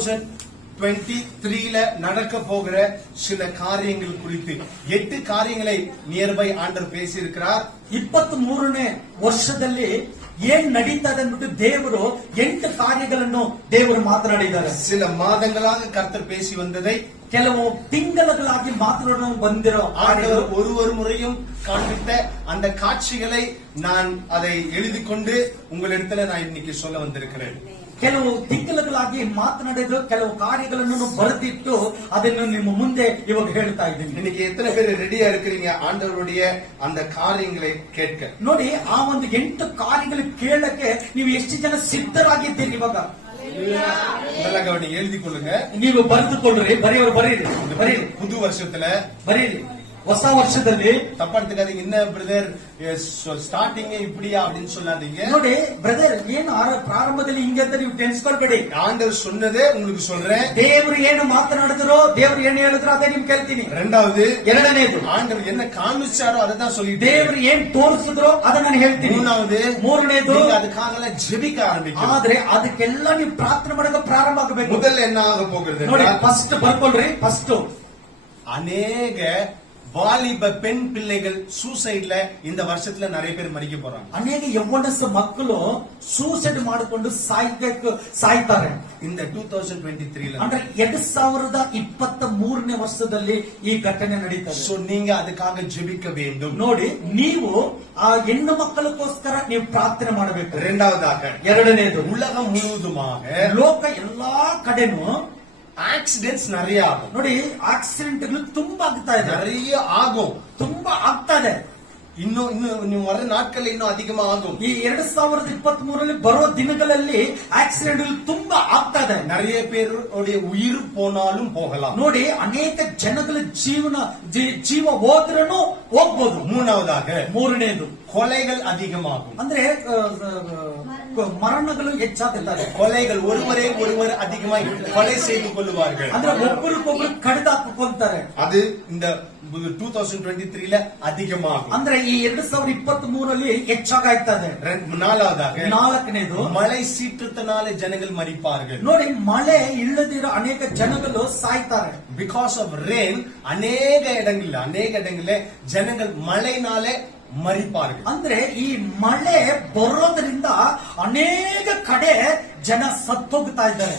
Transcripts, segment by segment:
2023 நடக்க போகிற சில காரியங்கள் குறித்து 8 காரியங்களை நியர்பை ஆண்டவர் பேசி இருக்கிறார். 23ನೇ ವರ್ಷದಲ್ಲಿ ಏನ್ ನಡೀತದೆ ಅಂದ್ಬಿಟ್ಟು ದೇವರು 8 ಕಾರ್ಯಗಳನ್ನು ದೇವರು ಮಾತನಾಡಿದ್ದಾರೆ. சில மாதங்களாக கர்த்தர் பேசி வந்ததை ಕೆಲವು ತಿಂಗಳುಗಳಾಗಿ ಮಾತನಾಡೋ ಬಂದಿರೋ ஆண்டவர் ஒரு முறையும் காண்பித்த அந்த காட்சிகளை நான் அதை எழுதி கொண்டு உங்களிடத்துல நான் இன்னைக்கு சொல்ல வந்திருக்கிறேன். ಕೆಲವು ತಿಂಗಳುಗಳಾಗಿ ಮಾತನಾಡಿದ್ರು, ಕೆಲವು ಕಾರ್ಯಗಳನ್ನು ಬರೆದಿಟ್ಟು ಅದನ್ನು ನಿಮ್ಮ ಮುಂದೆ ಇವಾಗ ಹೇಳ್ತಾ ಇದ್ದೀನಿ. இன்னைக்கு எத்தனை பேர் ரெடியா இருக்கிறீங்க ஆண்டவருடைய அந்த காரியங்களை கேட்க? ನೋಡಿ, ಆ ಒಂದು 8 ಕಾರ್ಯಗಳು ಕೇಳಕ್ಕೆ ನೀವು ಎಷ್ಟು ಜನ ಸಿದ್ಧರಾಗಿದ್ದೀರಿ ಇವಾಗ? நல்லா கவனிங்க, எழுதி கொள்ளுங்க. ನೀವು ಬರೆದುಕೊಳ್ಳ್ರಿ, ಬರೆಯೋರು ಬರೀರಿ. புது வருஷத்துல ಬರೀರಿ. ಹೊಸ ವರ್ಷದಲ್ಲಿ தப்பா எடுத்துக்காதீங்க. என்ன பிரதர் ஸ்டார்டிங் இப்படியா அப்படின்னு சொல்லாதீங்க. ನೋಡಿ ಬ್ರದರ್, ಏನು ಪ್ರಾರಂಭದಲ್ಲಿ ಹಿಂಗೆ ಅಂತ ನೀವು ಟೆನ್ಸ್ಕೊಳ್ಬೇಡಿ. ஆண்டவர் சொன்னதே உங்களுக்கு சொல்றேன். ದೇವರು ಏನು ಮಾತನಾಡಿದ್ರು, ದೇವರು ಏನು ಹೇಳಿದ್ರು ಅದೇ ನಿಮ್ಗೆ ಕೇಳ್ತೀನಿ. ಎರಡನೇದು, ஆண்டவர் என்ன காமிச்சாரோ அதை தான் சொல்லி, ದೇವರು ಏನ್ ತೋರಿಸಿದ್ರು ಅದನ್ನ ನಾನು ಹೇಳ್ತೀನಿ. ಮೂರನೇದು, ಅದಕ್ಕಾಗಲ್ಲ ಜೆபிக்க ಆರಂಭಿಸಿ. ಆದ್ರೆ ಅದಕ್ಕೆಲ್ಲ ನೀವು ಪ್ರಾರ್ಥನೆ ಮಾಡೋದು ಪ್ರಾರಂಭ ಆಗಬೇಕು. முதல்ல என்ன ஆக போகிறது ನೋಡಿ, ಫಸ್ಟ್ ಬರ್ಕೊಳ್ರಿ. ಫಸ್ಟ್, அநேக வாலிப பெண் பிள்ளைகள் சூசைட்ல இந்த வருஷத்துல நிறைய பேர் மறிக்க போறாங்க. ಅನೇಕ ಯೌವನಸ್ಥ ಮಕ್ಕಳು ಸೂಸೈಡ್ ಮಾಡಿಕೊಂಡು ಸಾಯ್ತಾರೆ. இந்த 2023 ಅಂದ್ರೆ 2023ನೇ ವರ್ಷದಲ್ಲಿ ಈ ಘಟನೆ ನಡೀತದೆ. சோ நீங்க அதுக்காக ஜெபிக்க வேண்டும். ನೋಡಿ, ನೀವು ಆ ಹೆಣ್ಣು ಮಕ್ಕಳಿಗೋಸ್ಕರ ನೀವು ಪ್ರಾರ್ಥನೆ ಮಾಡಬೇಕು. ಎರಡನೇದು, உலகம் முழுவதுமாக ಲೋಕ ಎಲ್ಲಾ ಕಡೆನೂ ஆக்சிடென்ட்ஸ் நிறைய ஆகும். ನೋಡಿ, ಆಕ್ಸಿಡೆಂಟ್ಗಳು ತುಂಬಾ ಆಗ್ತಾ ಇದೆ. நிறைய ஆகும், ತುಂಬಾ ಆಗ್ತದೆ. இன்னும் வர நாட்கள் இன்னும் அதிகமா ஆகும். ಈ 2023ರಲ್ಲಿ ಬರೋ ದಿನಗಳಲ್ಲಿ ಆಕ್ಸಿಡೆಂಟ್ಗಳು ತುಂಬಾ ಆಗ್ತದೆ. நிறைய பேருடைய உயிர் போனாலும் போகலாம். ನೋಡಿ, ಅನೇಕ ಜನಗಳ ಜೀವ ಹೋದ್ರೂ ಹೋಗ್ಬೋದು. ಮೂರನೇದು, கொலைகள் அதிகமாகும். ಅಂದ್ರೆ ಮರಣಗಳು ಹೆಚ್ಚಾಗುತ್ತವೆ. கொலைகள் ஒருவர் அதிகமாய் கொலை செய்து கொள்வார்கள். ಅಂದ್ರೆ ಒಬ್ಬರಿಗೊಬ್ರು ಕಡಿದಾಕೊಂತಾರೆ. அது இந்த 2023ல அதிகமாகும். ಅಂದ್ರೆ ಈ 2023ರಲ್ಲಿ ಹೆಚ್ಚಾಗ್ತದೆ. ನಾಲ್ಕನೇದು, மழை சீற்றத்தினாலே ஜனங்கள் மரிப்பார்கள். ನೋಡಿ, ಮಳೆ ಇಲ್ಲದಿರೋ ಅನೇಕ ಜನಗಳು ಸಾಯ್ತಾರೆ. பிகாஸ் ஆஃப் ரெயின் அநேக இடங்களில் ஜனங்கள் மழைனாலே ಮರಿಪಾರ್ಗಳು. ಅಂದ್ರೆ ಈ ಮಳೆ ಬರೋದ್ರಿಂದ ಅನೇಕ ಕಡೆ ಜನ ಸತ್ತೋಗ್ತಾ ಇದ್ದಾರೆ.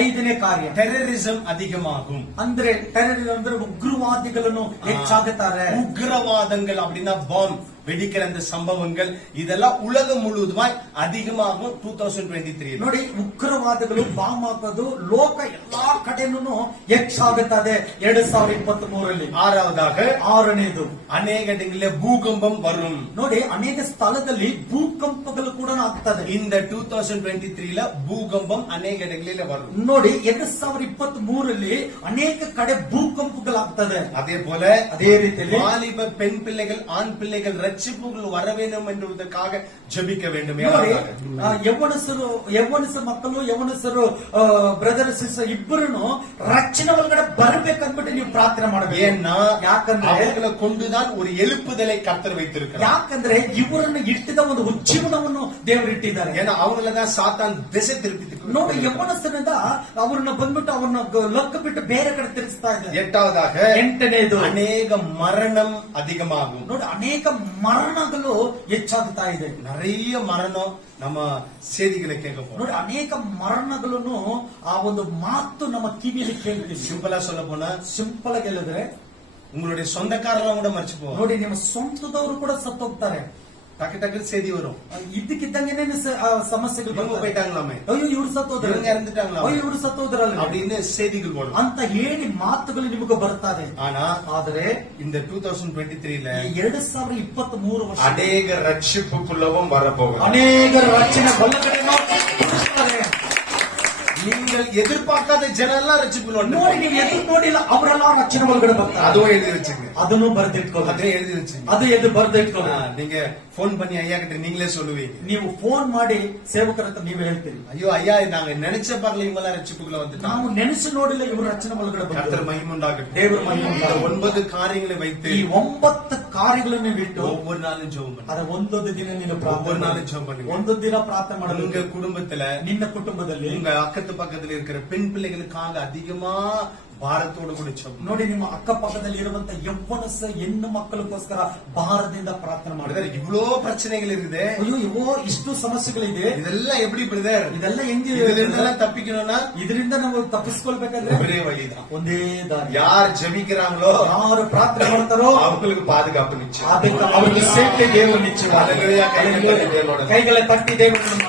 ಐದನೇ ಕಾರ್ಯ, ಟೆರರಿಸಂ அதிகமாகும். ಅಂದ್ರೆ ಟೆರರಿಸಂ ಅಂದ್ರೆ ಉಗ್ರವಾದಿಗಳನ್ನು ಹೆಚ್ಚಾಗುತ್ತಾರೆ. உக்ரவாதங்கள் அப்படின்னா பாம் வெடிக்கிற அந்த சம்பவங்கள் இதெல்லாம் உலகம் முழுவதுமாய் அதிகமாகும் 2023. ನೋಡಿ, ಉಗ್ರವಾದಗಳು ಬಾಂಬ್ ಹಾಕೋದು ಲೋಕ ಎಲ್ಲಾ ಕಡೆನೂ ಹೆಚ್ಚಾಗುತ್ತದೆ 2023ರಲ್ಲಿ. ಆರನೇದು, ಅನೇಕ இடங்களிலே ಭೂಕಂಪಂ வரும். ನೋಡಿ, ಅನೇಕ ಸ್ಥಳದಲ್ಲಿ ಭೂಕಂಪಗಳು ಕೂಡ ಆಗ್ತದೆ. இந்த 2023ல ಭೂಕಂಪಂ ಅನೇಕ இடங்களிலே வரும். ನೋಡಿ, 2023ರಲ್ಲಿ ಅನೇಕ ಕಡೆ ಭೂಕಂಪಗಳಾಗ್ತದೆ. அதே ರೀತಿಯಲ್ಲಿ வாலிப பெண் பிள்ளைகள் ஆண் பிள்ளைகள் ரட்சிப்புகள் வர வேண்டும் என்பதற்காக ஜெபிக்க வேண்டும். ಯೌವನಸ ಮಕ್ಕಳು, ಯೌವನಸರು ಬ್ರದರ್ ಸಿಸ್ಟರ್ ಇಬ್ಬರು ರಕ್ಷಣೆ ಒಳಗಡೆ ಬರಬೇಕಂದ್ಬಿಟ್ಟು ನೀವು ಪ್ರಾರ್ಥನೆ ಮಾಡಬೇಕು. ಯಾಕಂದ್ರೆ அவர்களை கொண்டுதான் ஒரு எழுப்புதலை கர்த்தர் வைத்திருக்கிறார். ಯಾಕಂದ್ರೆ ಇವರನ್ನು ಇಟ್ಟಿದ ಒಂದು ಉಜ್ಜೀವನವನ್ನು ದೇವರು ಇಟ್ಟಿದ್ದಾರೆ. ஏன்னா அவங்களதான் சாத்தான் திசை திருப்பி. ನೋಡಿ, ಯೌವನಸ್ಥರಿಂದ ಅವ್ರನ್ನ ಬಂದ್ಬಿಟ್ಟು ಅವ್ರನ್ನ ಲೊಕ್ಕ ಬಿಟ್ಟು ಬೇರೆ ಕಡೆ ತಿರುಗಿಸ್ತಾ ಇದ್ದಾರೆ. ಎಂಟನೇದು, ಅನೇಕ ಮರಣಂ ಅಧಿಕಮಾகும். ನೋಡಿ, ಅನೇಕ ಮರಣಗಳು ಹೆಚ್ಚಾಗ್ತಾ ಇದೆ. நிறைய மரணம் நம்ம செய்திகளை கேட்க. ನೋಡಿ, ಅನೇಕ ಮರಣಗಳನ್ನು ಆ ಒಂದು ಮಾತು ನಮ್ಮ ಕಿವಿಯಲ್ಲಿ ಕೇಳ್ತೀವಿ. ಸಿಂಪಲ್ சொல்ல போனா, ಸಿಂಪಲ್ ಆಗಿ ಹೇಳಿದ್ರೆ, உங்களுடைய சொந்தக்காரலாம் கூட மரிச்சு போவாங்க. ನೋಡಿ, ನಿಮ್ಮ ಸ್ವಂತದವರು ಕೂಡ ಸತ್ತೋಗ್ತಾರೆ. டக்கு டக்கு செய்தி வரும். ಇದಕ್ಕಿದ್ದಂಗೆ ಸಮಸ್ಯೆಗಳು போயிட்டாங்களாமே, ಅಯ್ಯೋ ಇವ್ರು ಸತ್ತೋದ್ರ, ಇறந்துட்டாங்களா, ಅಯ್ಯೋ ಇವ್ರು ಸತ್ತೋದ್ರಲ್ಲ அப்படின்னு செய்திகள் வரும். ಅಂತ ಹೇಳಿ ಮಾತುಗಳು ನಿಮಗೆ ಬರ್ತದೆ. ಆದರೆ இந்த 2023ல 2023 ವರ್ಷ ಅನೇಕ ರಕ್ಷಿப்புக்குள்ளவும் வரப்போகுது. ಅನೇಕ ರಕ್ಷಣೆ ಒಳಗಡೆ ಬರ್ತಾರೆ. நீங்கள் எதிர்பார்க்காத ஜனெல்லாம் ரட்சிப்புள்ள ನೋಡಿ, ನೀವು ಎದುರು ನೋಡಿಲ್ಲ ಅವರೆಲ್ಲ ರಕ್ಷಣೆ ಒಳಗಡೆ ಬರ್ತಾರೆ. அதுவும் எழுதி வச்சுங்க, ಅದನ್ನು ಬರ್ದಿಟ್ಕೊಳ್ಳಿ. ಅದೇ எழுதி வச்சுங்க, ಅದು ಎದ್ದು ಬರ್ದಿಟ್ಕೊಳ್ಳಿ. நீங்க போன் பண்ணி ஐயா கிட்ட நீங்களே சொல்லுவீங்க. ನೀವು ಫೋನ್ ಮಾಡಿ ಸೇವಕರ ಹತ್ರ ನೀವೇ ಹೇಳ್ತೀರಿ, ஐயோ ஐயா நாங்க நினைச்ச பரல இவங்க ரட்சிப்புக்குள்ள வந்து ನಾವು ನೆನೆಸಿ ನೋಡಿಲ್ಲ ಇವರು ರಕ್ಷಣೆ ಒಳಗಡೆ ಬರ್ತಾರೆ. கர்த்தர் மகிமை உண்டாகட்டும். ದೇವರ ಮಹಿಮೆ ಉಂಟಾಗಲಿ. 9 காரியங்களை வைத்து ಈ 9 ಕಾರ್ಯಗಳನ್ನು ಬಿಟ್ಟು ஒவ்வொரு நாளும் ஜெபம் பண்ணுங்க. ಅದ ಒಂದೊಂದು ದಿನ ನೀನು ஒவ்வொரு ಪ್ರಾರ್ಥನೆ நாளும் ಮಾಡು. ஜெபம் பண்ணுங்க. ಒಂದೊಂದು ದಿನ ಪ್ರಾರ್ಥನೆ உங்க ಮಾಡಬೇಕು. குடும்பத்துல ನಿನ್ನ ಕುಟುಂಬದಲ್ಲಿ உங்க அக்கத்து பக்கத்துல இருக்கிற பெண் பிள்ளைகளுக்காக அதிகமா பாரத்தோடு கூட ஜெபம் ನೋಡಿ, ನಿಮ್ಮ ಅಕ್ಕಪಕ್ಕದಲ್ಲಿ ಇರುವಂತ ಯೌವನಸ ಹೆಣ್ಣು ಮಕ್ಕಳಿಗೋಸ್ಕರ ಭಾರದಿಂದ ಪ್ರಾರ್ಥನೆ ಮಾಡಿದ್ರೆ பிரதர், இவ்வளோ பிரச்சனைகள் இருக்குது. ಅಯ್ಯೋ ಇವೋ ಇಷ್ಟು ಸಮಸ್ಯೆಗಳಿದೆ, இதெல்லாம் எப்படி பிரதர்? ಇದೆಲ್ಲ ಹೆಂಗೆ இதுல இருந்தெல்லாம் தப்பிக்கணும்னா ಇದರಿಂದ ನಾವು ತಪ್ಪಿಸ್ಕೊಳ್ಬೇಕಂದ್ರೆ ஒரே வழிதான். ಒಂದೇ ದಾರಿ. யார் ஜெபிக்கிறாங்களோ ಯಾರು ಪ್ರಾರ್ಥನೆ ಮಾಡ್ತಾರೋ அவங்களுக்கு பாதுகாப்பு நிச்சயம். ಅದಕ್ಕೆ ಅವರಿಗೆ ಸೇಫ್ಟಿ ದೇವರು ನಿಶ್ಚಯ. Hallelujah. ಕೈகளை ತಟ್ಟಿ ದೇವರನ್ನು ಕೈகளை ತಟ್ಟಿ ದೇವರನ್ನು